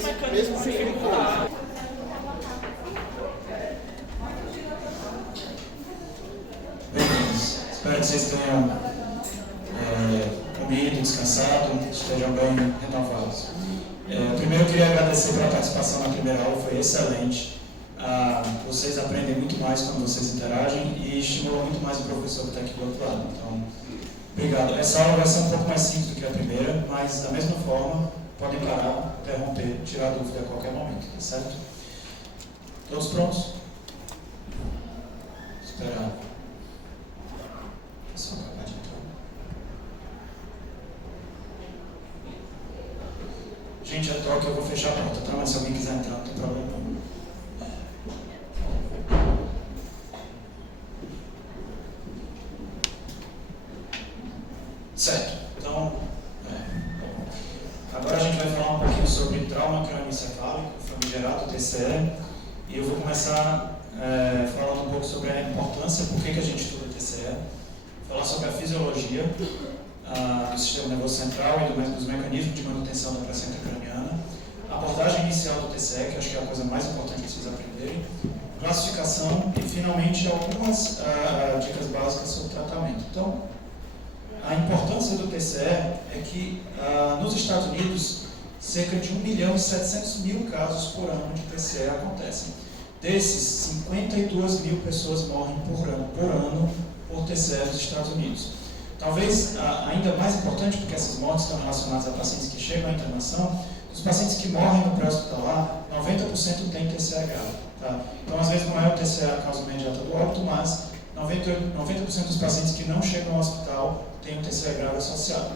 mesmo dificuldade. Bem-vindos. Espero que vocês tenham comido, descansado, estejam bem renovados. Primeiro eu queria agradecer pela participação na primeira aula, foi excelente. Vocês aprendem muito mais quando vocês interagem e estimulam muito mais o professor que está aqui do outro lado. Então, obrigado. Essa aula vai ser um pouco mais simples do que a primeira, mas da mesma forma, podem parar, interromper, tirar dúvida a qualquer momento, tá certo? Todos prontos? Esperar. É só acabar de entrar. Gente, é toque, eu vou fechar a porta, tá? Mas se alguém quiser entrar, não tem problema não. Certo, então, agora a gente vai falar um pouquinho sobre trauma crânioencefálico, famigerado TCE, e eu vou começar falando um pouco sobre a importância, por que a gente estuda TCE, falar sobre a fisiologia do sistema nervoso central e dos mecanismos de manutenção da placenta craniana, a abordagem inicial do TCE, que acho que é a coisa mais importante que vocês aprenderem, classificação e, finalmente, algumas dicas básicas sobre tratamento. Então, a importância do TCE é que, nos Estados Unidos, cerca de 1.700.000 casos por ano de TCE acontecem. Desses, 52.000 pessoas morrem por ano por TCE nos Estados Unidos. Talvez ainda mais importante, porque essas mortes estão relacionadas a pacientes que chegam à internação, os pacientes que morrem no pré-hospitalar, 90% têm TCE grave. Tá? Então, às vezes, não é o TCE a causa imediata do óbito, mas 90% dos pacientes que não chegam ao hospital têm um TCE grave associado.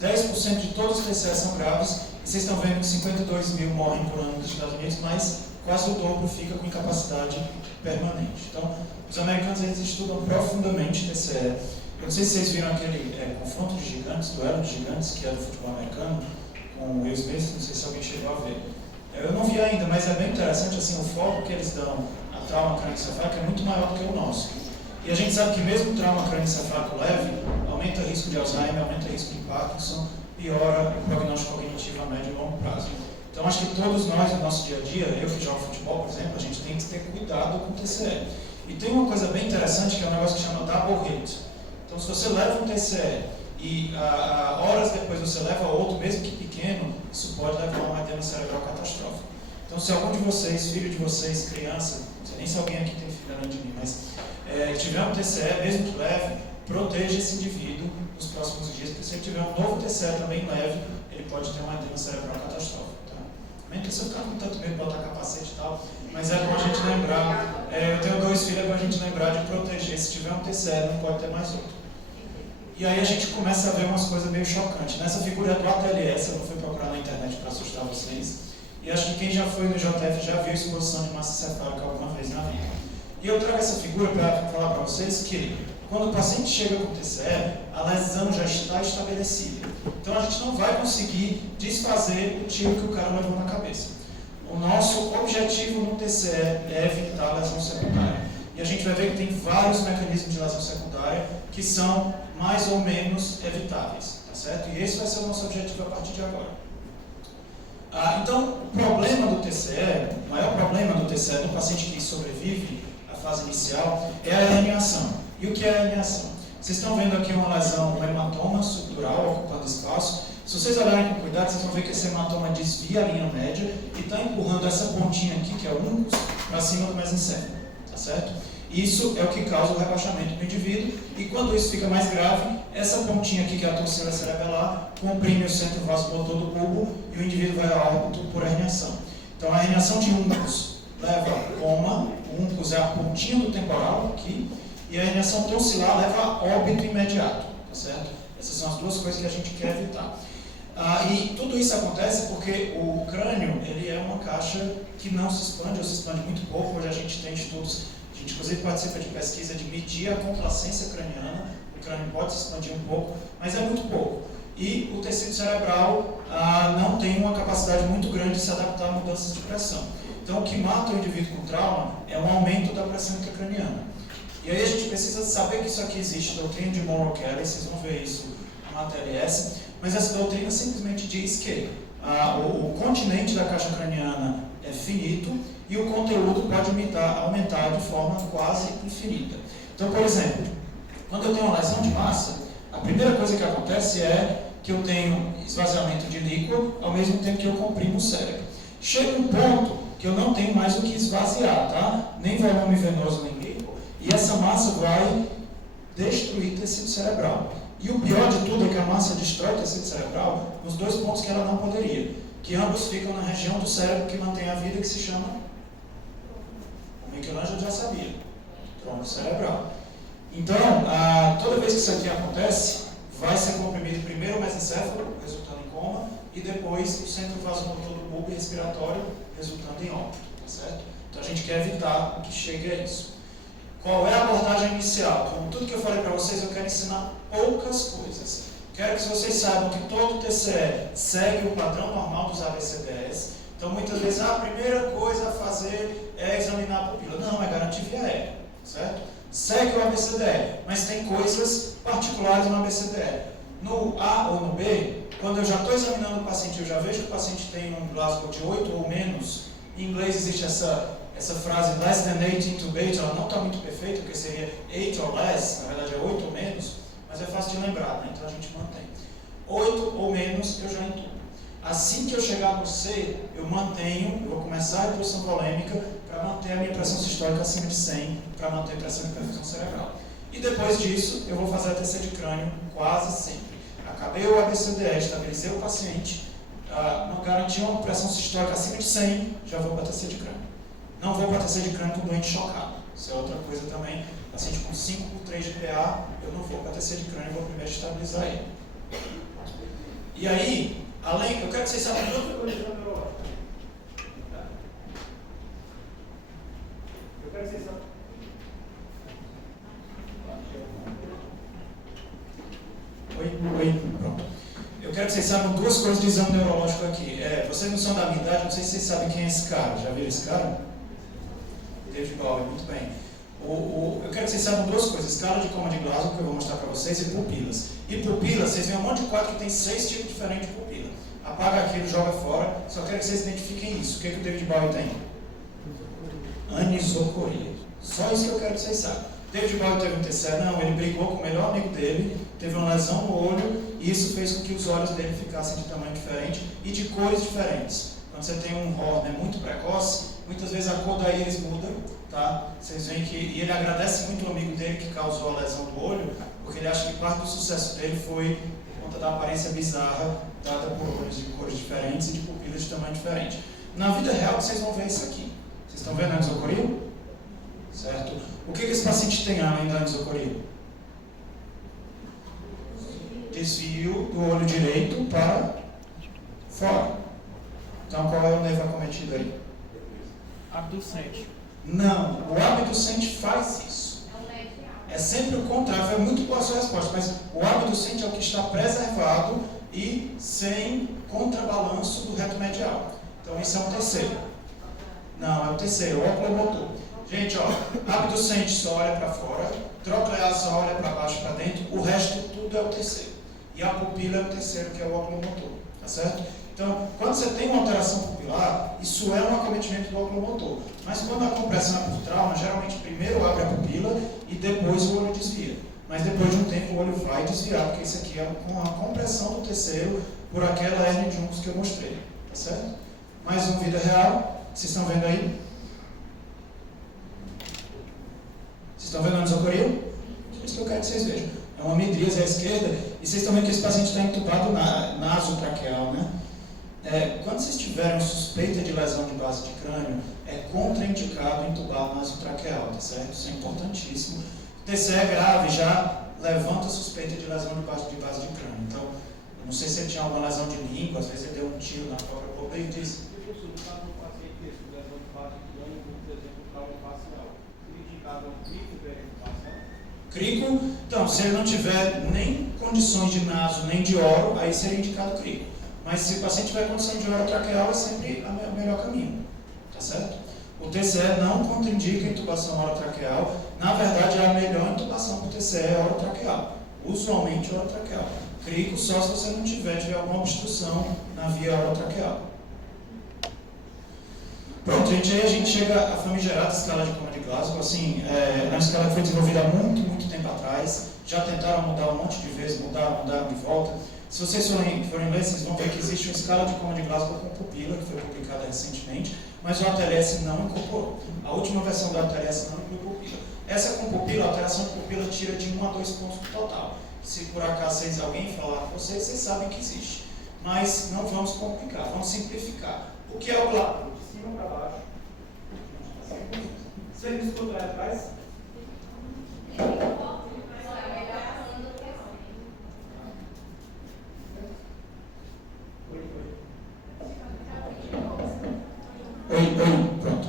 10% de todos os TCE são graves, e vocês estão vendo que 52.000 morrem por ano nos Estados Unidos, mas quase o dobro fica com incapacidade permanente. Então, os americanos eles estudam profundamente TCE. Eu não sei se vocês viram aquele confronto de gigantes, duelo de gigantes, que é do futebol americano, com o Will Smith, não sei se alguém chegou a ver. Eu não vi ainda, mas é bem interessante, assim, o foco que eles dão a trauma crânioencefálico é muito maior do que o nosso. E a gente sabe que mesmo o trauma crânioencefálico leve aumenta o risco de Alzheimer, aumenta o risco de Parkinson, piora o prognóstico cognitivo a médio e longo prazo. Então, acho que todos nós, no nosso dia a dia, eu que jogo futebol, por exemplo, a gente tem que ter cuidado com o TCE. E tem uma coisa bem interessante, que é um negócio que chama double hit. Então, se você leva um TCE e horas depois você leva outro, mesmo que pequeno, isso pode levar a uma edema cerebral catastrófica. Então, se algum de vocês, filho de vocês, criança, não sei nem se alguém aqui tem filho além de mim, mas tiver um TCE, mesmo que leve, proteja esse indivíduo nos próximos dias, porque se ele tiver um novo TCE também leve, ele pode ter uma edema cerebral catastrófica. Nem precisa ficar com tanto medo de botar capacete e tal, mas é bom a gente lembrar, eu tenho 2 filhos, é bom a gente lembrar de proteger, se tiver um TCE, não pode ter mais outro. E aí a gente começa a ver umas coisas meio chocantes. Nessa figura do ATLS, eu não fui procurar na internet para assustar vocês, e acho que quem já foi no JF já viu exposição de massa encefálica alguma vez na vida. E eu trago essa figura para falar para vocês que, quando o paciente chega com TCE, a lesão já está estabelecida. Então a gente não vai conseguir desfazer o tiro que o cara levou na cabeça. O nosso objetivo no TCE é evitar a lesão secundária. E a gente vai ver que tem vários mecanismos de lesão secundária que são mais ou menos evitáveis, tá certo? E esse vai ser o nosso objetivo a partir de agora. Então, o problema do TCE, o maior problema do TCE no paciente que sobrevive à fase inicial é a herniação. E o que é a herniação? Vocês estão vendo aqui uma lesão, um hematoma subdural ocupando espaço. Se vocês olharem com cuidado, vocês vão ver que esse hematoma desvia a linha média e está empurrando essa pontinha aqui, que é o uncus, para cima do mesencéfalo, tá certo? Isso é o que causa o rebaixamento do indivíduo, e quando isso fica mais grave, essa pontinha aqui, que é a torcida cerebelar, comprime o centro vasomotor do bulbo e o indivíduo vai a óbito por herniação. Então, a herniação de uncus leva a coma, o uncus é a pontinha do temporal aqui, e a herniação tonsilar leva a óbito imediato, tá certo? Essas são as duas coisas que a gente quer evitar. E tudo isso acontece porque o crânio, ele é uma caixa que não se expande, ou se expande muito pouco. Hoje a gente tem estudos, a gente inclusive participa de pesquisa de medir a complacência craniana. O crânio pode se expandir um pouco, mas é muito pouco. E o tecido cerebral não tem uma capacidade muito grande de se adaptar a mudanças de pressão. Então, o que mata o indivíduo com trauma é um aumento da pressão intracraniana. E aí a gente precisa saber que isso aqui existe, a doutrina de Monroe-Kelly, vocês vão ver isso na ATLS, mas essa doutrina simplesmente diz que o continente da caixa craniana é finito e o conteúdo pode aumentar de forma quase infinita. Então, por exemplo, quando eu tenho uma lesão de massa, a primeira coisa que acontece é que eu tenho esvaziamento de líquido ao mesmo tempo que eu comprimo o cérebro. Chega um ponto que eu não tenho mais o que esvaziar, tá? Nem volume venoso, nem líquido, e essa massa vai destruir tecido cerebral. E o pior de tudo é que a massa destrói o tecido cerebral nos dois pontos que ela não poderia, que ambos ficam na região do cérebro que mantém a vida, que se chama, o Michelangelo já sabia, tronco cerebral. Então, toda vez que isso aqui acontece, vai ser comprimido primeiro o mesencéfalo, resultando em coma, e depois o centro vasomotor do bulbo respiratório, resultando em óbito, tá certo? Então a gente quer evitar que chegue a isso. Qual é a abordagem inicial? Com tudo que eu falei para vocês, eu quero ensinar poucas coisas. Quero que vocês saibam que todo TCE segue o padrão normal dos ABCDEs. Então, muitas vezes, a primeira coisa a fazer é examinar a pupila. Não, é garantir via aérea, certo? Segue o ABCDE, mas tem coisas particulares no ABCDE. No A ou no B, quando eu já estou examinando o paciente, eu já vejo que o paciente tem um Glasgow de 8 ou menos. Em inglês existe essa frase less than 8 intubate, ela não está muito perfeita, porque seria 8 or less, na verdade é 8 ou menos, mas é fácil de lembrar, né? Então a gente mantém. 8 ou menos eu já intubo. Assim que eu chegar no C, eu vou começar a reposição volêmica para manter a minha pressão sistólica acima de 100, para manter a pressão de perfusão cerebral. E depois disso, eu vou fazer a TC de crânio quase sempre. Acabei o ABCDE, estabilizei o paciente, não garanti uma pressão sistólica acima de 100, já vou para a TC de crânio. Não vou para a TC de crânio com doente chocado. Isso é outra coisa também. Paciente com 5 por 3 de PA, eu não vou para a TC de crânio, eu vou primeiro estabilizar ele. E aí, eu quero que vocês saibam outra coisa neurológica. Eu quero que vocês saibam. Oi, pronto. Eu quero que vocês saibam duas coisas de exame neurológico aqui. Vocês não são da minha idade, não sei se vocês sabem quem é esse cara. Já viram esse cara? David Bowie, muito bem. Eu quero que vocês saibam duas coisas: escala de coma de Glasgow, que eu vou mostrar para vocês, e pupilas. E pupilas, vocês veem um monte de quadro que tem 6 tipos diferentes de pupila. Apaga aquilo, joga fora. Só quero que vocês identifiquem isso. O que o David Bowie tem? Anisocoria. Só isso que eu quero que vocês saibam. David Bowie teve um TCE? Não, ele brigou com o melhor amigo dele, teve uma lesão no olho, e isso fez com que os olhos dele ficassem de tamanho diferente e de cores diferentes. Quando você tem um Horner muito precoce, muitas vezes a cor da íris muda, tá? Vocês veem que... E ele agradece muito o amigo dele que causou a lesão do olho, porque ele acha que parte do sucesso dele foi por conta da aparência bizarra, dada por olhos de cores diferentes e de pupilas de tamanho diferente. Na vida real, vocês vão ver isso aqui. Vocês estão vendo a anisocoria? Certo? O que esse paciente tem além da anisocoria? Desvio do olho direito para fora. Então, qual é o nervo acometido aí? Abducente. Não, o abducente faz isso. É sempre o contrário. Foi muito boa a sua resposta, mas o abducente é o que está preservado e sem contrabalanço do reto medial. Então, isso é um terceiro. Não, é o terceiro, o oculomotor. Gente, abducente só olha para fora, troclear só olha para baixo e para dentro, o resto tudo é o terceiro. E a pupila é o terceiro, que é o oculomotor, tá certo? Então, quando você tem uma alteração pupilar, isso é um acometimento do oculomotor. Mas quando a compressão é por trauma, geralmente primeiro abre a pupila e depois o olho desvia. Mas depois de um tempo o olho vai desviar, porque isso aqui é uma compressão do terceiro por aquela hernia de umbus que eu mostrei, tá certo? Mais uma vida real, vocês estão vendo aí? Vocês estão vendo a anisocoria? É isso que eu quero que vocês vejam. É uma midríase à esquerda, e vocês estão vendo que esse paciente está entubado nasotraqueal, né? Quando vocês tiverem suspeita de lesão de base de crânio, é contraindicado entubar nasotraqueal, tá certo? Isso é importantíssimo. TCE grave já levanta a suspeita de lesão de base de crânio. Então, eu não sei se ele tinha alguma lesão de língua, às vezes ele deu um tiro na própria boca e disse. Crico, então, se ele não tiver nem condições de naso, nem de oro, aí seria indicado crico. Mas se o paciente tiver condição de orotraqueal, é sempre o melhor caminho, tá certo? O TCE não contraindica a intubação orotraqueal. Na verdade, a melhor intubação para o TCE é orotraqueal. Usualmente orotraqueal. crico só se você não tiver alguma obstrução na via orotraqueal. Pronto, gente, aí a gente chega à famigerada escala de Coma de Glasgow. Assim, é uma escala que foi desenvolvida há muito tempo atrás. Já tentaram mudar um monte de vezes, mudaram de volta. Se vocês forem ler, vocês vão ver que existe uma escala de Coma de Glasgow com pupila, que foi publicada recentemente, mas o ATLS não incorporou. A última versão do ATLS não inclui pupila. Essa com pupila, a alteração de pupila tira de 1 a 2 pontos no total. Se por acaso alguém falar com vocês sabem que existe. Mas não vamos complicar, vamos simplificar. O que é o glabro? De cima para baixo. Você me escuta lá atrás? Oi, pronto.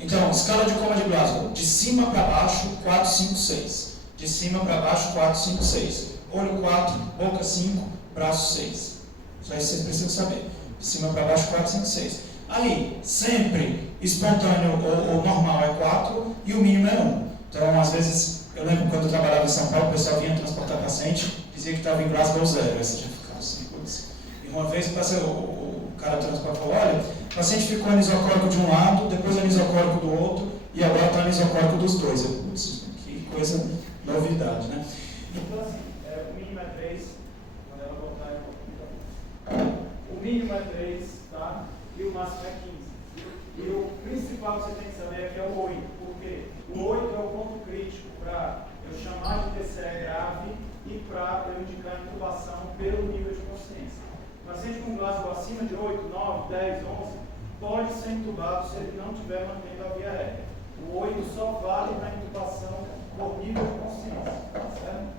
Então, escala de Coma de Glasgow. De cima para baixo, 4, 5, 6. De cima para baixo, 4, 5, 6. Olho 4, boca 5, braço 6. Só isso vocês precisam saber. De cima para baixo, 4, 5, 6. Aí, sempre espontâneo ou normal é 4 e o mínimo é 1. Então, às vezes, eu lembro quando eu trabalhava em São Paulo, o pessoal vinha transportar paciente, dizia que estava em Glasgow 0. Aí você já ficava assim, putz. E uma vez o cara transportou, olha, o paciente ficou anisocórico de um lado, depois anisocórico do outro, e agora está anisocórico dos dois. Eu, putz, que coisa, novidade, né? Então, assim, o mínimo é 3, quando ela botar, o mínimo é 3, tá? E o máximo é 15. E o principal que você tem que saber é que é o 8. Por quê? O 8 é o ponto crítico para eu chamar de TCE grave e para eu indicar intubação pelo nível de consciência. O paciente com Glasgow acima de 8, 9, 10, 11 pode ser intubado se ele não estiver mantendo a via aérea. O 8 só vale para intubação por nível de consciência. Tá certo?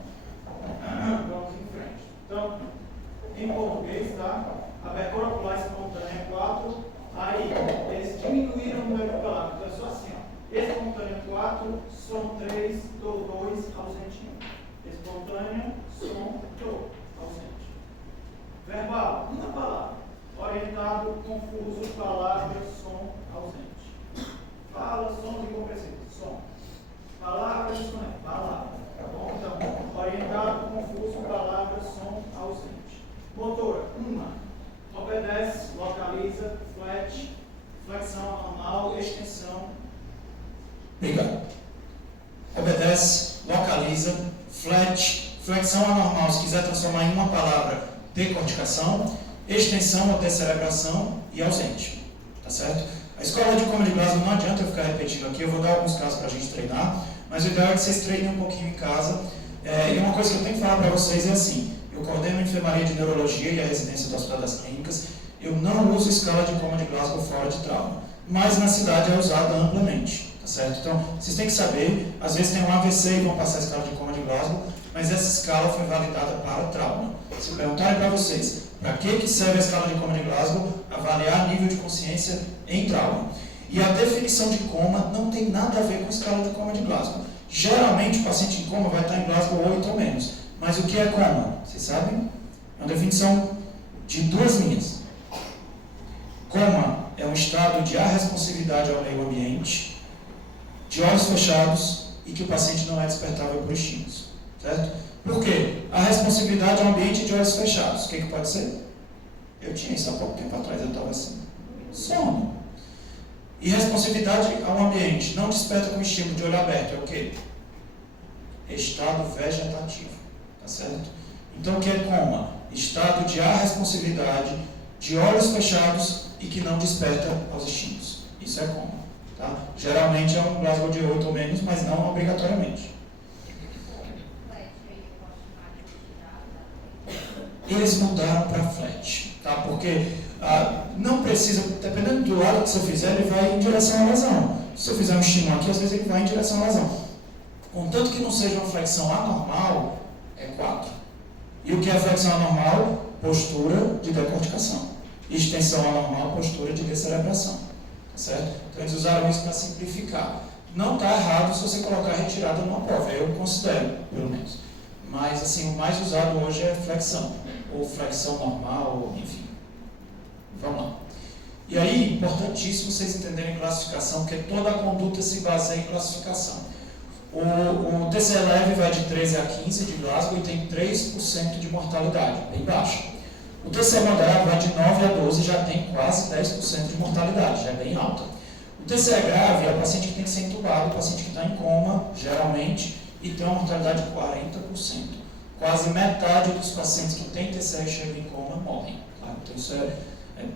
Vamos em frente. Então, em português, tá? Abertura ocular espontânea 4. Aí, eles diminuíram o número de palavras. Então é só assim, ó. Espontânea 4, som 3, dor 2, ausente 1. Espontânea, som, dor, ausente. Verbal, uma palavra. Orientado, confuso, palavra, som, ausente. Fala, som de compressivo, som. Palavra, isso não é, palavra. Tá bom? Então, orientado, confuso, palavra, som, ausente. Motora, uma. Obedece, localiza, flat, flexão anormal, extensão. Obrigado. Obedece, localiza, flat, flexão anormal, se quiser transformar em uma palavra, decorticação, extensão ou descerebração e ausente. Tá certo? A escola de Coma de Glasgow não adianta eu ficar repetindo aqui, eu vou dar alguns casos para a gente treinar, mas o ideal é que vocês treinem um pouquinho em casa. E uma coisa que eu tenho que falar para vocês é assim: eu coordeno a enfermaria de neurologia e a residência do Hospital das Clínicas. Eu não uso escala de Coma de Glasgow fora de trauma, mas na cidade é usada amplamente, tá certo? Então, vocês têm que saber, às vezes tem um AVC e vão passar a escala de Coma de Glasgow, mas essa escala foi validada para trauma. Se perguntarem para vocês, para que serve a escala de Coma de Glasgow? Avaliar nível de consciência em trauma. E a definição de coma não tem nada a ver com a escala de Coma de Glasgow. Geralmente, o paciente em coma vai estar em Glasgow 8 ou menos. Mas o que é coma? Vocês sabem? É uma definição de 2 linhas. Coma é um estado de arresponsividade ao meio ambiente, de olhos fechados e que o paciente não é despertável por estímulos. Certo? Por quê? A responsabilidade ao ambiente de olhos fechados. O que pode ser? Eu tinha isso há pouco tempo atrás, eu estava assim. Sono. E responsividade ao ambiente. Não desperta com estímulo de olho aberto. É o quê? Estado vegetativo. Tá certo? Então, o que é coma? Estado de arresponsividade, de olhos fechados e que não desperta aos estímulos. Isso é coma. Tá? Geralmente é um Glasgow de 8 ou menos, mas não obrigatoriamente. Eles mudaram para flat, tá? Porque não precisa, dependendo do lado que você fizer, ele vai em direção à lesão. Se eu fizer um estímulo aqui, às vezes ele vai em direção à lesão. Contanto que não seja uma flexão anormal, é 4. E o que é flexão anormal? Postura de decorticação. Extensão anormal, postura de descerebração. Tá certo? Então eles usaram isso para simplificar. Não está errado se você colocar retirada numa prova, eu considero, pelo menos. Mas assim, o mais usado hoje é flexão, ou flexão normal, enfim. Vamos lá. E aí, importantíssimo vocês entenderem classificação, porque toda a conduta se baseia em classificação. O TCE leve vai de 13 a 15 de Glasgow e tem 3% de mortalidade, bem baixa. O TCE moderado vai de 9 a 12 e já tem quase 10% de mortalidade, já é bem alta. O TCE grave é o paciente que tem que ser entubado, o paciente que está em coma, geralmente, e tem uma mortalidade de 40%. Quase metade dos pacientes que têm TCE e chegam em coma morrem. Tá? Então, isso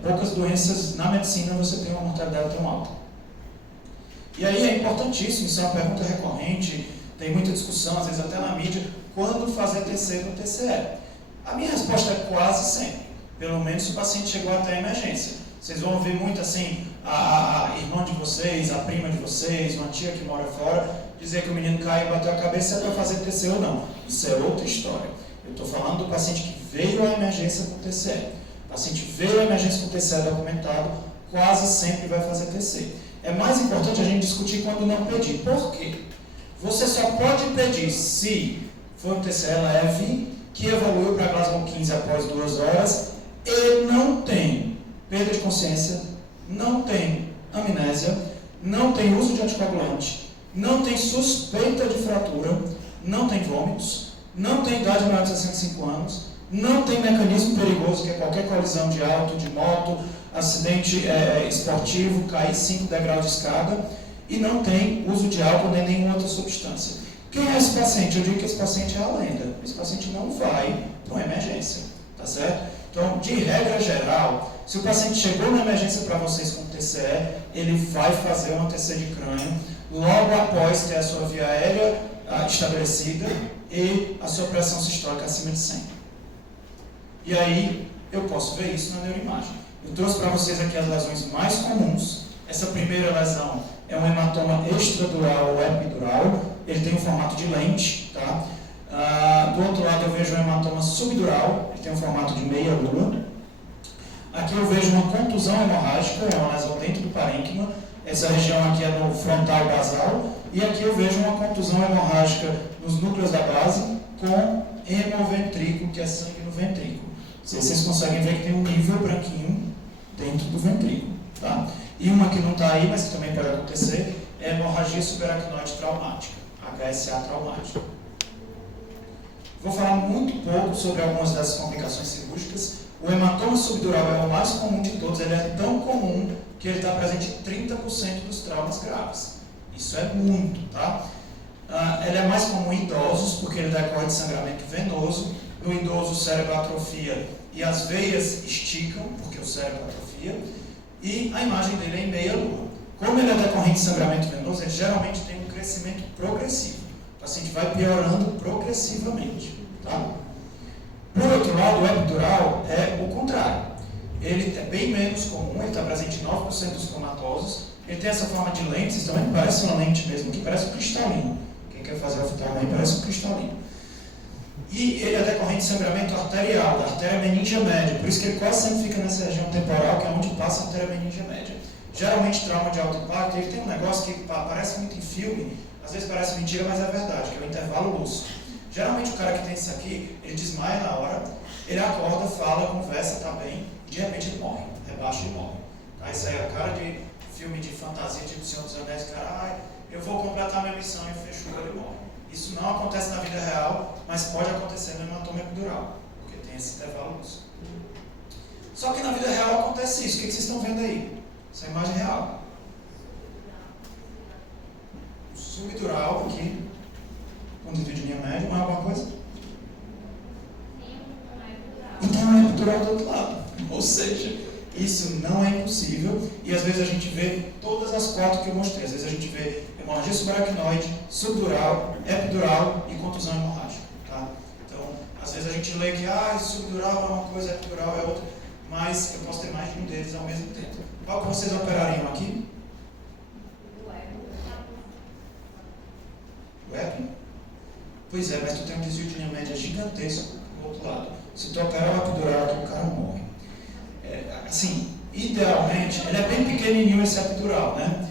poucas doenças na medicina você tem uma mortalidade tão alta. E aí é importantíssimo, isso é uma pergunta recorrente, tem muita discussão, às vezes até na mídia, quando fazer TC no TCE? A minha resposta é quase sempre, pelo menos se o paciente chegou até a emergência. Vocês vão ouvir muito assim, a irmã de vocês, a prima de vocês, uma tia que mora fora, dizer que o menino caiu e bateu a cabeça, é para fazer TC ou não. Isso é outra história. Eu estou falando do paciente que veio à emergência com TCE. O paciente veio à emergência com TCE documentado, quase sempre vai fazer TC. É mais importante a gente discutir quando não pedir. Por quê? Você só pode pedir se for um TCE leve, que evoluiu para Glasgow 15 após 2 horas e não tem perda de consciência, não tem amnésia, não tem uso de anticoagulante, não tem suspeita de fratura, não tem vômitos, não tem idade maior de 65 anos, não tem mecanismo perigoso, que é qualquer colisão de auto, de moto, acidente esportivo, cair 5 degraus de escada, e não tem uso de álcool nem nenhuma outra substância. Quem é esse paciente? Eu digo que esse paciente é a lenda. Esse paciente não vai para uma emergência, tá certo? Então, de regra geral, se o paciente chegou na emergência para vocês com TCE, ele vai fazer uma TC de crânio logo após ter a sua via aérea estabelecida e a sua pressão sistólica acima de 100. E aí, eu posso ver isso na neuroimagem. Eu trouxe para vocês aqui as lesões mais comuns. Essa primeira lesão é um hematoma extradural ou epidural. Ele tem um formato de lente, tá? Do outro lado eu vejo um hematoma subdural, ele tem um formato de meia-lua. Aqui eu vejo uma contusão hemorrágica, é uma lesão dentro do parênquima. Essa região aqui é no frontal basal. E aqui eu vejo uma contusão hemorrágica nos núcleos da base com hemoventrículo, que é sangue no ventrículo. Vocês conseguem ver que tem um nível branquinho dentro do ventrículo, tá? E uma que não está aí, mas que também pode acontecer, é hemorragia subaracnoide traumática, HSA traumática. Vou falar muito pouco sobre algumas dessas complicações cirúrgicas. O hematoma subdural é o mais comum de todos, ele é tão comum que ele está presente em 30% dos traumas graves. Isso é muito, tá? Ele é mais comum em idosos, porque ele decorre de sangramento venoso. No idoso o cérebro atrofia e as veias esticam, porque o cérebro atrofia. E a imagem dele é em meia-lua. Como ele é decorrente de sangramento venoso, ele geralmente tem um crescimento progressivo. O paciente vai piorando progressivamente. Tá? Por outro lado, o epidural é o contrário. Ele é bem menos comum, ele está presente em 9% dos comatosos. Ele tem essa forma de lente, isso também parece uma lente mesmo, que parece um cristalino. Quem quer fazer oftalmia parece um cristalino. E ele é decorrente de sangramento arterial, da artéria meningia média, por isso que ele quase sempre fica nessa região temporal, que é onde passa a artéria meningia média. Geralmente, trauma de alto impacto, ele tem um negócio que parece muito em filme, às vezes parece mentira, mas é verdade, que é o intervalo lúcido. Geralmente, o cara que tem isso aqui, ele desmaia na hora, ele acorda, fala, conversa, tá bem, e de repente ele morre, rebaixa e morre. Tá? Isso aí é a cara de filme de fantasia, tipo Senhor dos Anéis, cara, eu vou completar minha missão e fecho o olho e morre. Isso não acontece na vida real, mas pode acontecer no hematoma epidural, porque tem esse intervalo lúcido. Só que na vida real acontece isso. O que vocês estão vendo aí? Essa é a imagem real. O subdural aqui, com desvio de linha média, não é alguma coisa? E tem um epidural do outro lado. Ou seja, isso não é impossível e às vezes a gente vê todas as 4 que eu mostrei. Às vezes a gente vê hemorragia subaracnoide, subdural, epidural e contusão hemorrágica. Tá? Então, às vezes a gente lê que subdural é uma coisa, epidural é outra, mas eu posso ter mais de um deles ao mesmo tempo. Qual que vocês operariam aqui? O epi? Pois é, mas tu tem um desvio de linha média gigantesco do outro lado. Se tu operar o epidural aqui, o cara morre. Assim, idealmente, ele é bem pequenininho esse epidural, né?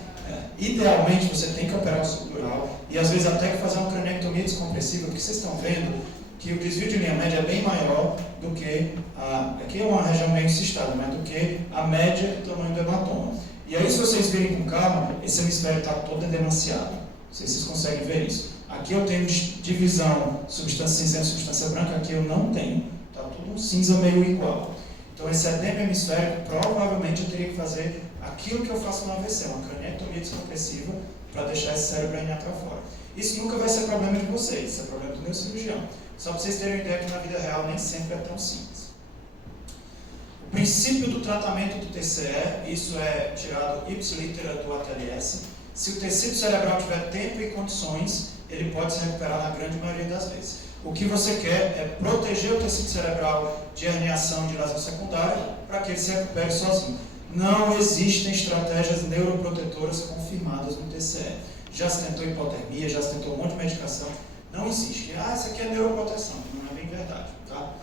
Idealmente você tem que operar o subdural e às vezes até que fazer uma cranectomia descompressiva, porque vocês estão vendo que o desvio de linha média é bem maior do que aqui é uma região meio cistada, mas do que a média do tamanho do hematoma. E aí, se vocês virem com calma, esse hemisfério está todo edenanciado. Não sei se vocês conseguem ver isso. Aqui eu tenho divisão substância cinzenta e substância branca, aqui eu não tenho. Está tudo um cinza meio igual. Então, esse edema hemisférico, provavelmente eu teria que fazer aquilo que eu faço no AVC, uma craniotomia descompressiva, para deixar esse cérebro herniar para fora. Isso nunca vai ser problema de vocês, isso é problema do meu cirurgião. Só para vocês terem uma ideia que na vida real nem sempre é tão simples. O princípio do tratamento do TCE, isso é tirado ipsilitera do ATLS. Se o tecido cerebral tiver tempo e condições, ele pode se recuperar na grande maioria das vezes. O que você quer é proteger o tecido cerebral de herniação e de lesão secundária para que ele se recupere sozinho. Não existem estratégias neuroprotetoras confirmadas no TCE. Já se tentou hipotermia, já se tentou um monte de medicação. Não existe. Isso aqui é neuroproteção. Não é bem verdade. Tá?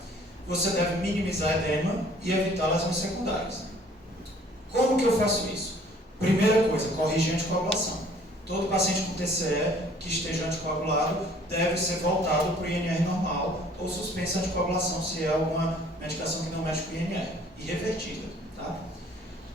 Você deve minimizar edema e evitar lesões secundárias. Como que eu faço isso? Primeira coisa, corrigir a anticoagulação. Todo paciente com TCE que esteja anticoagulado deve ser voltado para o INR normal ou suspensa a anticoagulação se é alguma medicação que não mexe com o INR. E revertida. Tá?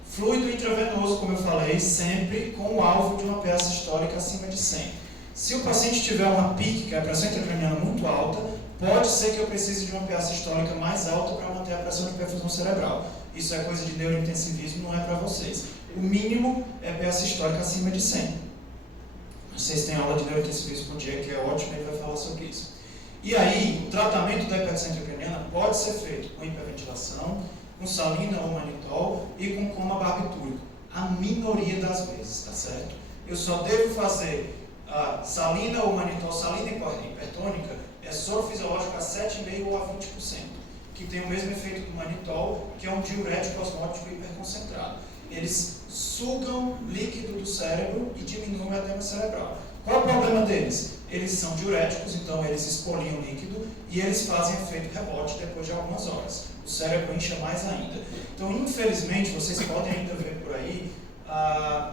Fluido intravenoso, como eu falei, sempre com o alvo de uma PA sistólica acima de 100. Se o paciente tiver uma PIC, que é a pressão intracraniana muito alta, pode ser que eu precise de uma PA sistólica mais alta para manter a pressão de perfusão cerebral. Isso é coisa de neurointensivismo, não é para vocês. O mínimo é PA sistólica acima de 100. Vocês têm aula de neurointensivismo com o Diego, que é ótimo, ele vai falar sobre isso. E aí, o tratamento da hipertensão intracraniana pode ser feito com hiperventilação, com salina ou manitol e com coma barbitúrico. A minoria das vezes, tá certo? Eu só devo fazer salina ou manitol, salina hipertônica, é soro fisiológico a 7,5% ou a 20%, que tem o mesmo efeito do manitol, que é um diurético osmótico hiperconcentrado. Eles sugam líquido do cérebro e diminuem o edema cerebral. Qual é o problema deles? Eles são diuréticos, então eles expoliam líquido e eles fazem efeito rebote depois de algumas horas. O cérebro incha mais ainda. Então, infelizmente, vocês podem ainda ver por aí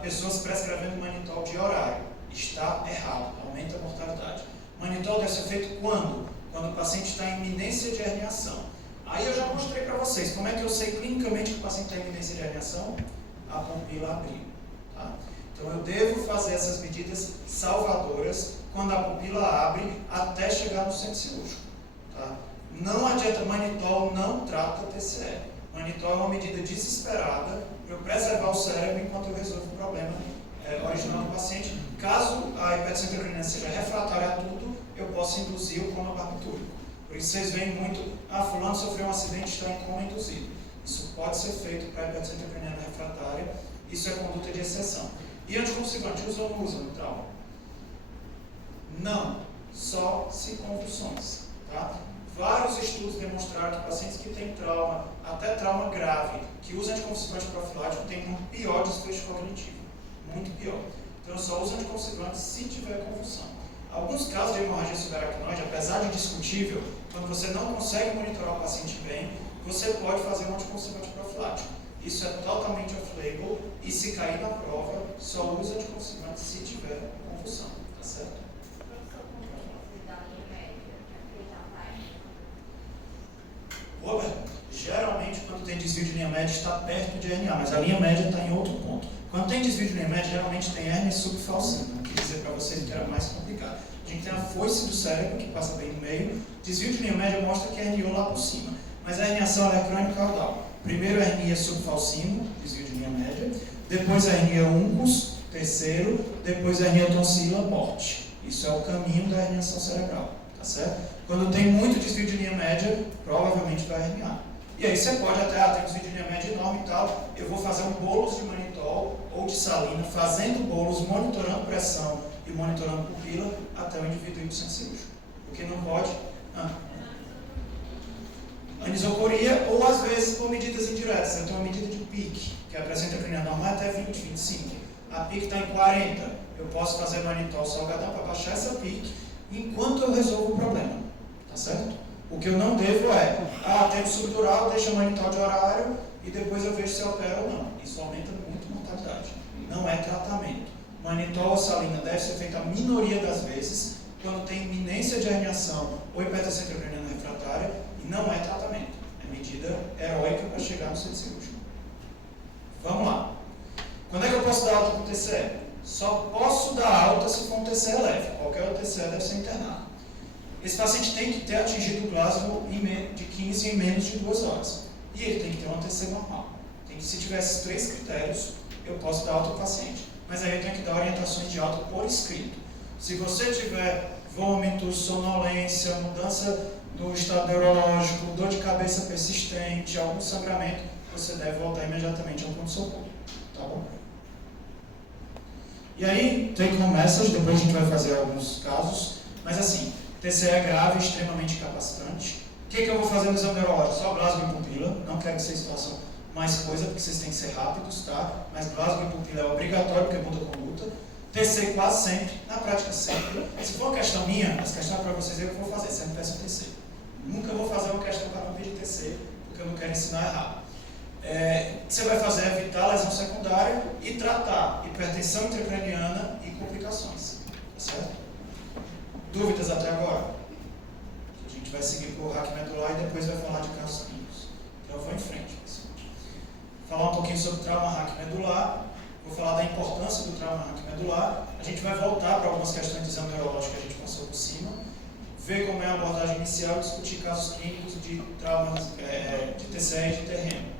pessoas prescrevendo manitol de horário. Está errado, aumenta a mortalidade. Manitol deve ser feito quando? Quando o paciente está em iminência de herniação. Aí eu já mostrei para vocês como é que eu sei clinicamente que o paciente está em iminência de herniação. A pupila abriu. Tá? Então eu devo fazer essas medidas salvadoras quando a pupila abre até chegar no centro cirúrgico. Tá? Não adianta, manitol não trata TCE. Manitol é uma medida desesperada para eu preservar o cérebro enquanto eu resolvo o problema original do paciente. Caso a hipertensão intracraniana seja refratária a tudo, eu posso induzir o coma barbitúrico. Por isso vocês veem muito, fulano sofreu um acidente e está em coma induzido. Isso pode ser feito para a hipertensão intracraniana refratária, isso é conduta de exceção. E anticonvulsivante, usa ou não usa no trauma? Não, só se convulsões. Tá? Vários estudos demonstraram que pacientes que têm trauma, até trauma grave, que usam anticonvulsivante profilático, têm um pior desfecho cognitivo. Muito pior. Então eu só uso anticonvulsivante se tiver convulsão. Alguns casos de hemorragia subaracnoide, apesar de discutível, quando você não consegue monitorar o paciente bem, você pode fazer um anticonvulsivante profilático. Isso é totalmente off-label e se cair na prova, só usa anticonvulsivante se tiver convulsão. Tá certo? Robert, geralmente quando tem desvio de linha média está perto de herniar, mas a linha média está em outro ponto. Quando tem desvio de linha média, geralmente tem hérnia subfalcina. Não quis dizer para vocês que era mais complicado. A gente tem a foice do cérebro, que passa bem no meio. Desvio de linha média mostra que herniou lá por cima. Mas a herniação é crânio-caudal. Primeiro a hernia subfalcino, desvio de linha média. Depois a hernia uncus, terceiro. Depois a hernia tonsila, morte. Isso é o caminho da herniação cerebral. Tá certo? Quando tem muito desvio de linha média, provavelmente vai herniar. E aí você pode até, tem um desvio de linha média enorme e tal, eu vou fazer um bolos de manitol ou de salina, fazendo bolos, monitorando pressão e monitorando pupila até o indivíduo ir para o centro cirúrgico. Porque não pode... Anisocoria ou às vezes por medidas indiretas. Eu tenho uma medida de PIC, que é a pressão intracraniana normal até 20, 25. A PIC está em 40. Eu posso fazer manitol salgadão para baixar essa PIC enquanto eu resolvo o problema. Tá certo? O que eu não devo é, tempo subdural, deixa manitol de horário e depois eu vejo se opera ou não. Isso aumenta muito a mortalidade. Não é tratamento. Manitol ou salina deve ser feita a minoria das vezes quando tem iminência de herniação ou hipertensão intracraniana refratária e não é tratamento. É medida heróica para chegar no centro cirúrgico. Vamos lá. Quando é que eu posso dar alta para o TCE? Só posso dar alta se for um TCE leve. Qualquer outro TCE deve ser internado. Esse paciente tem que ter atingido o Glasgow de 15 em menos de 2 horas. E ele tem que ter um TCE normal. Se tiver esses 3 critérios, eu posso dar alta ao paciente. Mas aí eu tenho que dar orientações de alta por escrito. Se você tiver vômitos, sonolência, mudança no estado neurológico, dor de cabeça persistente, algum sangramento, você deve voltar imediatamente ao pronto-socorro. Tá bom? E aí, take home message, depois a gente vai fazer alguns casos, mas assim, TCE é grave, extremamente incapacitante. O que eu vou fazer no exame neurológico? Só Glasgow e pupila, não quero que vocês façam mais coisa, porque vocês têm que ser rápidos, tá? Mas Glasgow e pupila é obrigatório, porque muda a conduta. TC quase sempre, na prática sempre. Se for uma questão minha, as questões para vocês eu vou fazer, sempre peço TC. Nunca vou fazer uma questão para não pedir TC, porque eu não quero ensinar errado. Você vai fazer é evitar lesão secundária e tratar hipertensão intracraniana e complicações. Tá certo? Dúvidas até agora? A gente vai seguir por hack medular e depois vai falar de casos clínicos. Então eu vou em frente, pessoal. Falar um pouquinho sobre trauma hack medular. Vou falar da importância do trauma hack medular. A gente vai voltar para algumas questões de exame neurológico que a gente passou por cima. Ver como é a abordagem inicial e discutir casos clínicos de traumas de TCE e de terreno.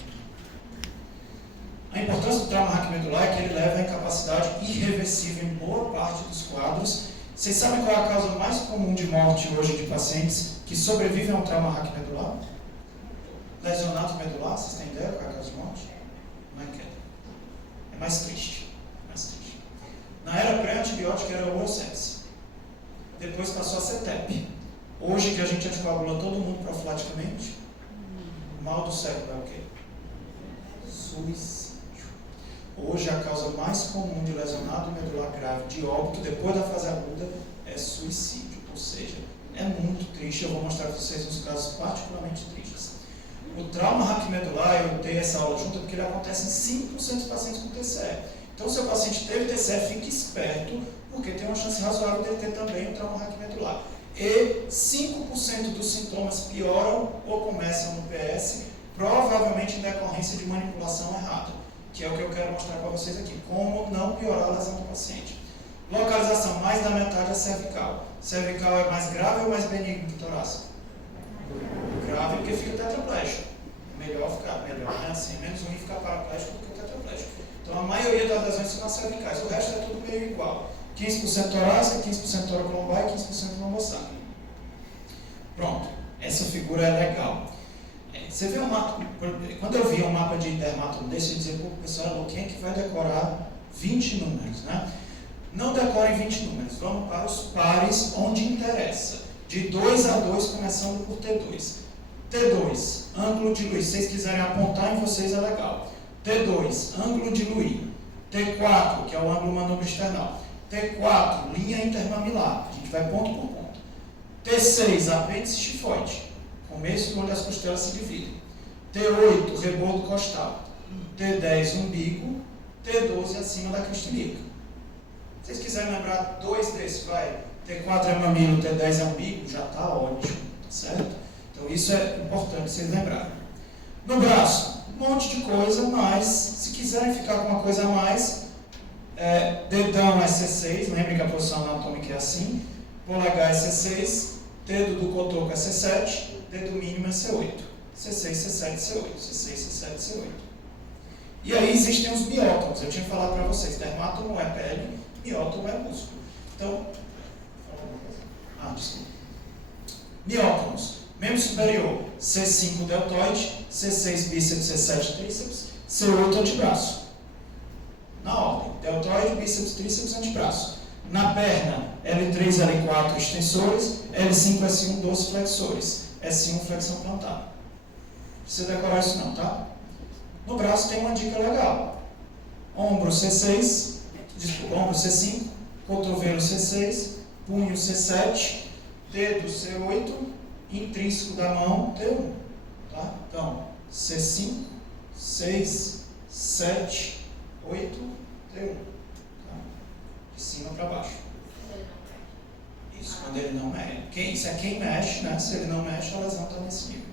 A importância do trauma hack medular é que ele leva à incapacidade irreversível em boa parte dos quadros. Vocês sabem qual é a causa mais comum de morte hoje de pacientes que sobrevivem ao trauma hack medular? Lesionato medular, vocês têm ideia qual é a causa de morte? Não é queda. É mais triste. Na era pré-antibiótica era o urosepse. Depois passou a ser TEP. Hoje que a gente anticoagula todo mundo profilaticamente, o mal do século é o quê? Suicídio. Hoje a causa mais comum de lesionado medular grave de óbito depois da fase aguda é suicídio. Ou seja, é muito triste. Eu vou mostrar para vocês uns casos particularmente tristes. O trauma hack medular, eu dei essa aula junto porque ele acontece em 5% dos pacientes com TCE. Então, se o paciente teve TCE, fique esperto, porque tem uma chance razoável dele ter também um trauma hack medular. E 5% dos sintomas pioram ou começam no PS, provavelmente em decorrência de manipulação errada, que é o que eu quero mostrar para vocês aqui, como não piorar a lesão do paciente. Localização, mais da metade é cervical. Cervical é mais grave ou mais benigno que torácico? Grave porque fica tetraplégico. Melhor, né? Assim, menos ruim ficar paraplégico do que tetraplégico. Então a maioria das lesões são nas cervicais, o resto é tudo meio igual. 15% torácica, 15% toracolombar e 15% lombossácral. Pronto, essa figura é legal. Você vê um mapa, quando eu via um mapa de dermato desse, eu dizia, pô, pessoal, quem é que vai decorar 20 números, né? Não decorem 20 números, vamos para os pares onde interessa. De 2 a 2, começando por T2. T2, ângulo de Louis. Se vocês quiserem apontar em vocês, é legal. T2, ângulo de Louis. T4, que é o ângulo manubro external. T4, linha intermamilar. A gente vai ponto por ponto. T6, apêndice tifoide. Começo onde as costelas se dividem. T8, rebordo costal. T10, umbigo. T12, acima da crista ilíaca. Se vocês quiserem lembrar 2 desses, vai. T4 é mamilo, T10 é umbigo, já está ótimo, certo? Então isso é importante vocês lembrarem. No braço, um monte de coisa, mas se quiserem ficar com uma coisa a mais, dedão é C6, lembrem que a posição anatômica é assim, polegar é C6, dedo do cotoco é C7, dedo mínimo é C8. C6, C7, C8, C6, C7, C8. E aí existem os biótomos, eu tinha falado para vocês, dermátomo é pele, biótomo é músculo. Então, desculpa. Miótomos, membro superior, C5 deltoide, C6 bíceps, C7 tríceps, C8 antebraço. Na ordem, deltoide, bíceps, tríceps, antebraço. Na perna, L3, L4 extensores, L5, S1 dorsiflexores, S1 flexão plantar. Não precisa decorar isso não, tá? No braço tem uma dica legal. Ombro C6, ombro C5, cotovelo C6, punho C7, dedo C8, intrínseco da mão T1. Tá? Então, C5, 6, 7, 8, T1. Tá? De cima para baixo. Isso, quando ele não mexe. Isso é quem mexe, né? Se ele não mexe, a lesão está nesse nível.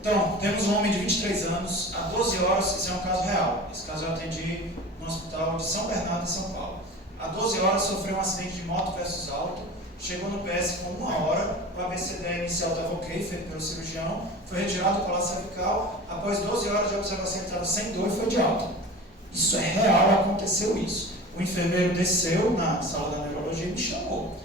Então, temos um homem de 23 anos, há 12 horas, isso é um caso real. Esse caso eu atendi no hospital de São Bernardo, em São Paulo. Há 12 horas sofreu um acidente de moto versus auto, chegou no PS com 1 hora, o ABCD inicial estava ok, feito pelo cirurgião, foi retirado do colar cervical, após 12 horas de observação entrada sem dor e foi de alta. Isso é real, aconteceu isso. O enfermeiro desceu na sala da neurologia e me chamou.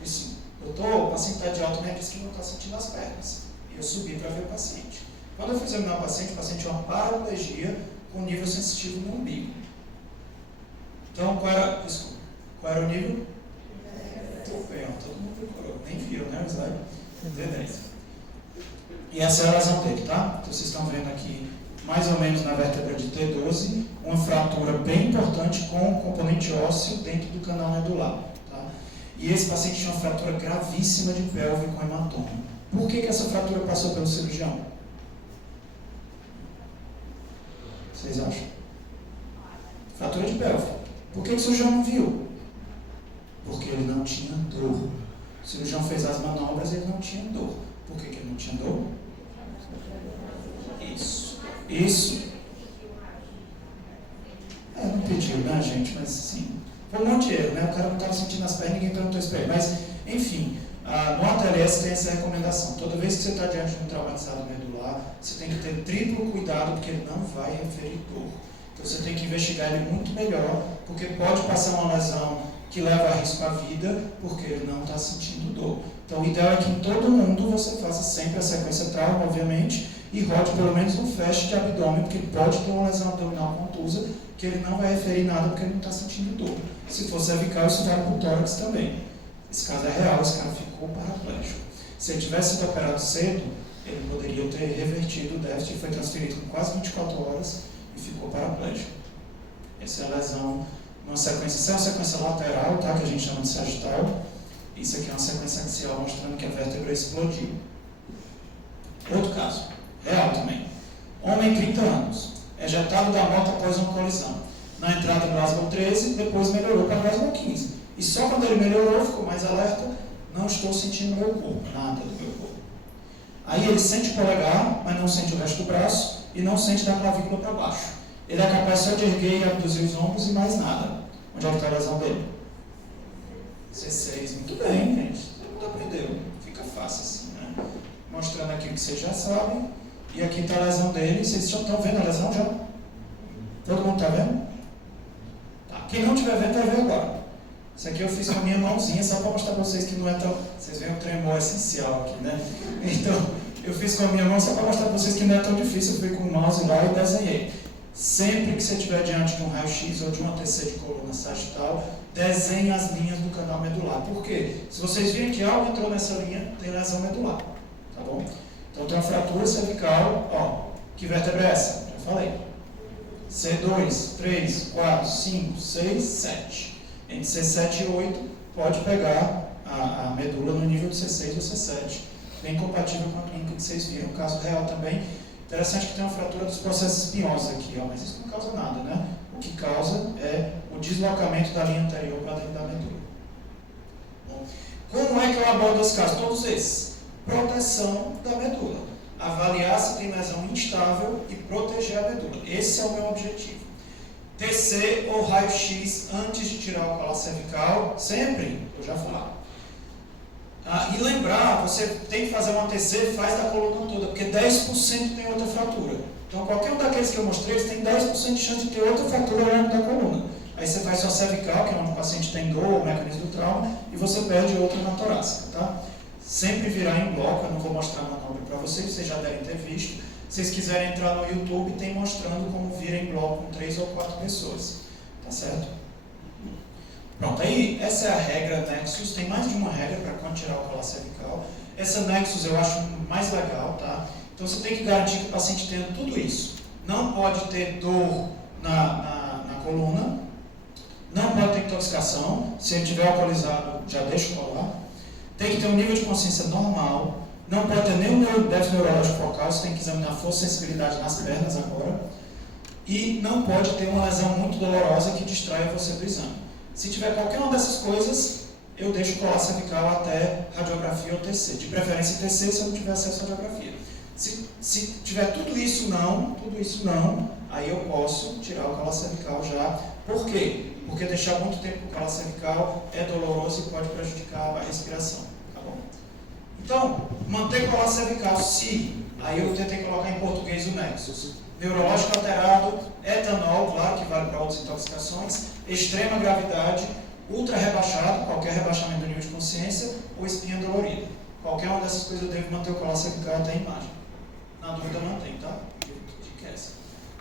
Disse, doutor, o paciente está de alta, né? Disse que não está sentindo as pernas. E eu subi para ver o paciente. Quando eu fui examinar o paciente tinha uma paraplegia com nível sensitivo no umbigo. Então, qual era o nível? Bem, todo mundo decorou. Nem viu, né, o slide? D10. E essa é a lesão dele, tá? Então, vocês estão vendo aqui, mais ou menos na vértebra de T12, uma fratura bem importante com componente ósseo dentro do canal medular. Tá? E esse paciente tinha uma fratura gravíssima de pelve com hematoma. Por que essa fratura passou pelo cirurgião? Vocês acham? Fratura de pelve. Por que o cirurgião não viu? Porque ele não tinha dor. O cirurgião fez as manobras e ele não tinha dor. Por que ele não tinha dor? Isso. Não pediu, né, gente? Mas sim. Foi um monte de erro, né? O cara não estava sentindo as pernas, ninguém perguntou isso para ele. Mas, enfim, no ATLS tem essa recomendação. Toda vez que você está diante de um traumatizado medular, você tem que ter triplo cuidado, porque ele não vai referir dor. Então você tem que investigar ele muito melhor, porque pode passar uma lesão que leva a risco à vida, porque ele não está sentindo dor. Então o ideal é que em todo mundo você faça sempre a sequência trauma, obviamente, e rode pelo menos um flash de abdômen, porque pode ter uma lesão abdominal contusa, que ele não vai referir nada porque ele não está sentindo dor. Se for cervical, isso vale para o tórax também. Esse caso é real, esse cara ficou paraplégico. Se ele tivesse sido operado cedo, ele poderia ter revertido o déficit e foi transferido com quase 24 horas e ficou paraplégico. Essa é a lesão numa sequência, essa é uma sequência lateral, tá, que a gente chama de sagital. Isso aqui é uma sequência axial mostrando que a vértebra explodiu. Outro caso, real também. Homem, 30 anos, ejetado da moto após uma colisão. Na entrada do Glasgow 13, depois melhorou para Glasgow 15. E só quando ele melhorou, ficou mais alerta, não estou sentindo meu corpo, nada do meu corpo. Aí ele sente o polegar, mas não sente o resto do braço, e não sente da clavícula para baixo. Ele é capaz só de erguer e abduzir os ombros e mais nada. Onde é que está a lesão dele? C6. Muito bem, gente. Todo mundo aprendeu. Fica fácil assim, né? Mostrando aqui o que vocês já sabem. E aqui está a lesão dele. Vocês já estão vendo a lesão já? Todo mundo está vendo? Tá. Quem não estiver vendo, vai ver agora. Isso aqui eu fiz com a minha mãozinha, só para mostrar para vocês que não é tão... Vocês veem o tremor essencial aqui, né? Então, eu fiz com a minha mão só para mostrar para vocês que não é tão difícil. Eu fui com o mouse lá e desenhei. Sempre que você estiver diante de um raio-x ou de uma TC de coluna sagital, desenhe as linhas do canal medular. Por quê? Se vocês virem que algo entrou nessa linha, tem lesão medular. Tá bom? Então tem uma fratura cervical, ó. Que vértebra é essa? Já falei. C2, 3, 4, 5, 6, 7. Entre C7 e 8, pode pegar a medula no nível de C6 ou C7. Bem compatível com a clínica que vocês viram, caso real também. Interessante que tem uma fratura dos processos espinhosos aqui, ó, mas isso não causa nada, né? O que causa é o deslocamento da linha anterior para dentro da medula. Bom, como é que eu abordo esse caso? Todos esses. Proteção da medula. Avaliar se tem lesão instável e proteger a medula. Esse é o meu objetivo. TC ou raio-x antes de tirar o colar cervical, sempre, eu já falava. E lembrar, você tem que fazer uma TC, faz da coluna toda, porque 10% tem outra fratura. Então, qualquer um daqueles que eu mostrei, eles têm 10% de chance de ter outra fratura ao longo da coluna. Aí você faz sua cervical, que é onde o paciente tem dor, o mecanismo do trauma, e você perde outra na torácica, tá? Sempre virar em bloco, eu não vou mostrar a manobra para vocês devem ter visto. Se vocês quiserem entrar no YouTube, tem mostrando como vira em bloco com 3 ou 4 pessoas, tá certo? Pronto, aí essa é a regra Nexus, tem mais de uma regra para quando tirar o colar cervical. Essa Nexus eu acho mais legal, tá? Então você tem que garantir que o paciente tenha tudo isso. Não pode ter dor na coluna, não pode ter intoxicação, se ele estiver alcoolizado já deixa o colar. Tem que ter um nível de consciência normal, não pode ter nenhum déficit neurológico focal, você tem que examinar força e sensibilidade nas pernas agora. E não pode ter uma lesão muito dolorosa que distraia você do exame. Se tiver qualquer uma dessas coisas, eu deixo o colar cervical até radiografia ou TC. De preferência TC se eu não tiver acesso à radiografia. Se tiver tudo isso não, aí eu posso tirar o calo cervical já. Por quê? Porque deixar muito tempo com o calo cervical é doloroso e pode prejudicar a respiração. Tá bom? Então, manter o calo cervical, se, aí eu tentei colocar em português o nexus. Neurológico alterado, etanol, claro que vale para outras intoxicações, extrema gravidade, ultra rebaixado, qualquer rebaixamento do nível de consciência, ou espinha dolorida. Qualquer uma dessas coisas eu devo manter o calo cervical até a imagem. Na dúvida mantém, tá?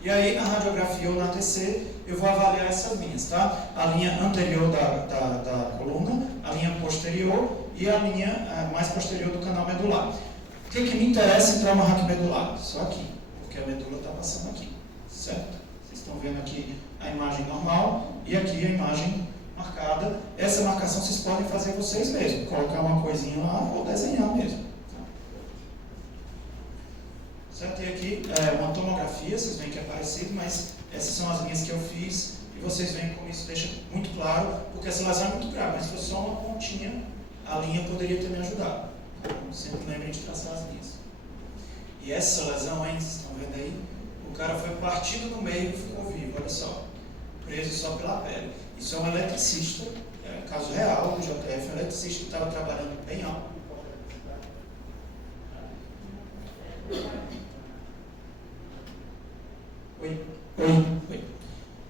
E aí na radiografia ou na TC eu vou avaliar essas linhas, tá? A linha anterior da coluna, a linha posterior e a linha mais posterior do canal medular. O que me interessa em trauma raquimedular? Só aqui, porque a medula está passando aqui, certo? Vocês estão vendo aqui a imagem normal e aqui a imagem marcada. Essa marcação vocês podem fazer vocês mesmos, colocar uma coisinha lá ou desenhar mesmo. Certo? E aqui uma tomografia, vocês veem que é parecido, mas essas são as linhas que eu fiz e vocês veem como isso deixa muito claro, porque essa lesão é muito grave, mas se fosse só uma pontinha, a linha poderia ter me ajudado. Então, sempre lembrem de traçar as linhas. E essa lesão, hein, vocês estão vendo aí? O cara foi partido no meio e ficou vivo, olha só, preso só pela pele. Isso é um eletricista, caso real do JF, um eletricista que estava trabalhando bem alto. Oi.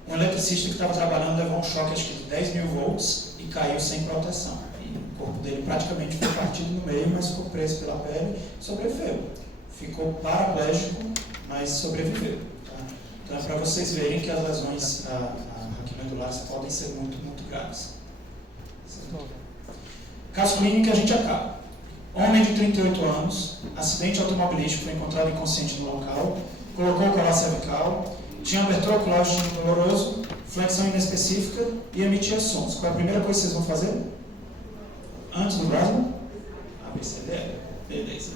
Um eletricista que estava trabalhando levou um choque acho que de 10 mil volts e caiu sem proteção. E o corpo dele praticamente foi partido no meio, mas ficou preso pela pele e sobreviveu. Ficou paraplégico, mas sobreviveu. Tá? Então é para vocês verem que as lesões raquimedulares podem ser muito, muito graves. Caso clínico que a gente acaba. Homem de 38 anos, acidente automobilístico, foi encontrado inconsciente no local, colocou o colar cervical, tinha abertura ocular, tinha doloroso, flexão inespecífica e emitia sons. Qual é a primeira coisa que vocês vão fazer? Antes do Glasgow? ABCDE. Beleza.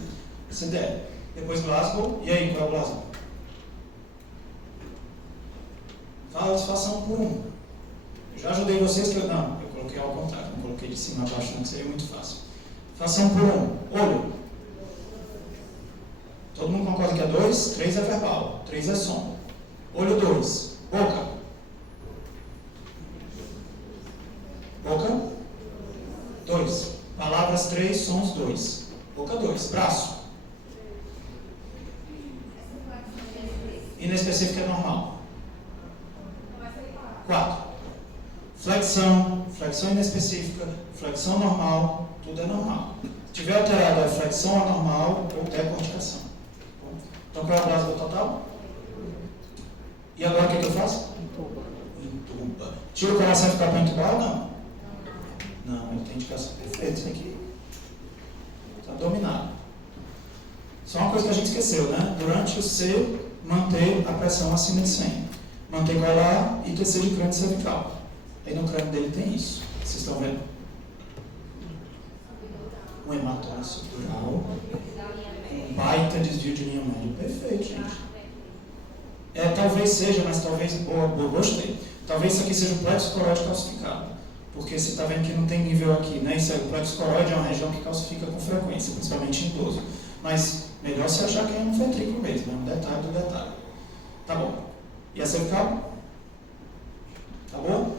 ABCDE. Depois Glasgow. E aí, qual é o Glasgow? Façam por um. Eu já ajudei vocês que eu... Não, eu coloquei ao contrário. Não coloquei de cima a baixo, não, que seria muito fácil. Façam por um. Olho. Todo mundo concorda que é 2? 3 é verbal. 3 é som. Olho 2. Boca. Boca. 2. Palavras 3, sons 2. Boca 2. Braço. Inespecífico é normal. 4. Flexão. Flexão inespecífica. Flexão normal. Tudo é normal. Se tiver alterado a flexão anormal ou decorticação. Então qual é o Glasgow total? E agora o que eu faço? Entuba. Tira o coração e ficar para entubar ou não? Não, ele tem indicação perfeita. Isso aqui está dominado. Só uma coisa que a gente esqueceu, né? Durante o C, manter a pressão acima de 100. Manter colar e TC de crânio cervical. Aí no crânio dele tem isso. Vocês estão vendo? Um hematoma subdural. Um baita desvio de linha média. Perfeito, gente. Talvez seja, mas talvez, boa, gostei. Talvez isso aqui seja o plexo coroide calcificado. Porque você está vendo que não tem nível aqui, né? Isso é, o plexo coroide é uma região que calcifica com frequência, principalmente em idoso. Mas melhor se achar que é um ventrículo mesmo, é um detalhe do detalhe. Tá bom. E a cervical? Tá bom?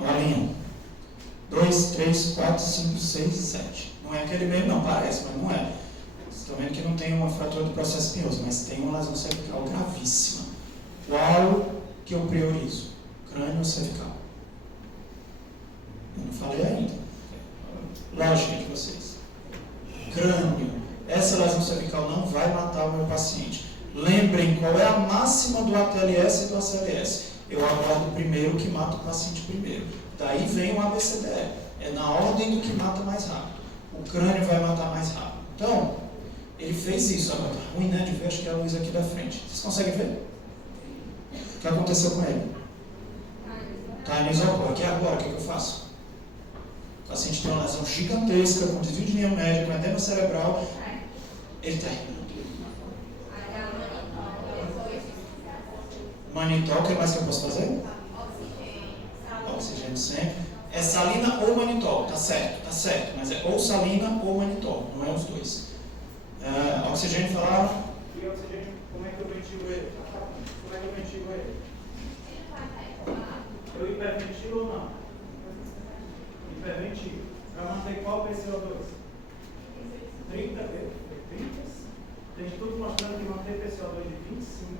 Olha a linha. 2, 3, 4, 5, 6, 7. Não é aquele mesmo, não, parece, mas não é. Vocês estão vendo que não tem uma fratura do processo espinhoso, mas tem uma lesão cervical gravíssima. Qual que eu priorizo? Crânio ou cervical? Eu não falei ainda. Lógica de vocês. Crânio. Essa lesão cervical não vai matar o meu paciente. Lembrem qual é a máxima do ATLS e do ACLS. Eu aguardo primeiro o que mata o paciente primeiro. Daí vem o ABCDE. É na ordem do que mata mais rápido. O crânio vai matar mais rápido. Então, ele fez isso. Agora tá ruim, né, de ver, acho que é a luz aqui da frente. Vocês conseguem ver? O que aconteceu com ele? Tá em isopor. E agora, o que eu faço? O paciente tem uma lesão gigantesca, com desvio de linha média, com edema cerebral. Ele termina. Manitol, o que mais que eu posso fazer? Oxigênio sempre. É salina ou manitol, tá certo, mas é ou salina ou manitol, não é os dois. Oxigênio falaram? E oxigênio, como é que eu ventilo ele? Como é que eu ventilo ele? Eu hiperventilo ou não? Hiperventilo. Para manter qual PCO2? 30 tem estudo mostrando que manter PCO2 de 25,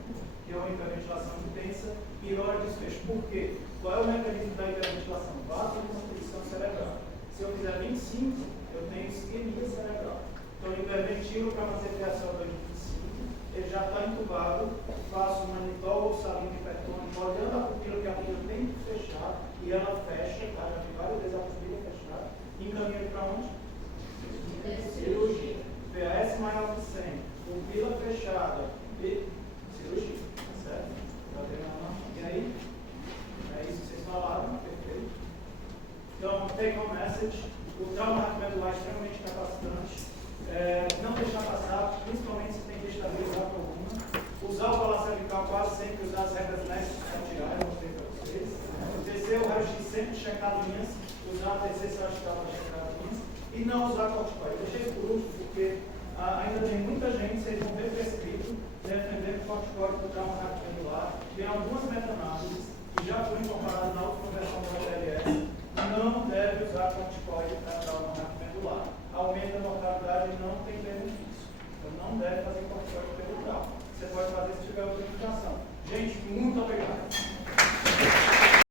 que é uma hiperventilação intensa, piora o desfecho. Por quê? Qual é o mecanismo da hiperventilação? Vasoconstricção cerebral. Se eu fizer 25, eu tenho isquemia cerebral. Então, eu hiperventilo para manter PCO2 de 25, ele já está entubado, faço manitol ou salina hipertônica, olhando a pupila, que a pupila tem que fechar, e ela fecha, tá? Já tem várias vezes a pupila fechada, encaminha ele para onde? Cirurgia. PAS maior que 100, pupila fechada e cirurgia, tá certo? Tá vendo a mão? E aí? É isso que vocês falaram, perfeito. Então, take home message, o trauma raquimedular é extremamente capacitante, não deixar passar, principalmente se tem que estabilizar alguma. Usar o balanço cervical quase sempre, usar as regras NEST para tirar, eu mostrei para vocês. O TC, o raio-x sempre checar linhas, usar a TC cervical para checar linhas. E não usar corticoide. Deixei isso por último, porque ainda tem muita gente, vocês vão ver prescrito, defendendo corticoide para trauma raquimedular. Tem algumas meta-análises que já foram incorporadas na última versão do HLS. Não deve usar corticoide para trauma raquimedular. Aumenta a mortalidade e não tem benefício. Então não deve fazer corticoide pelo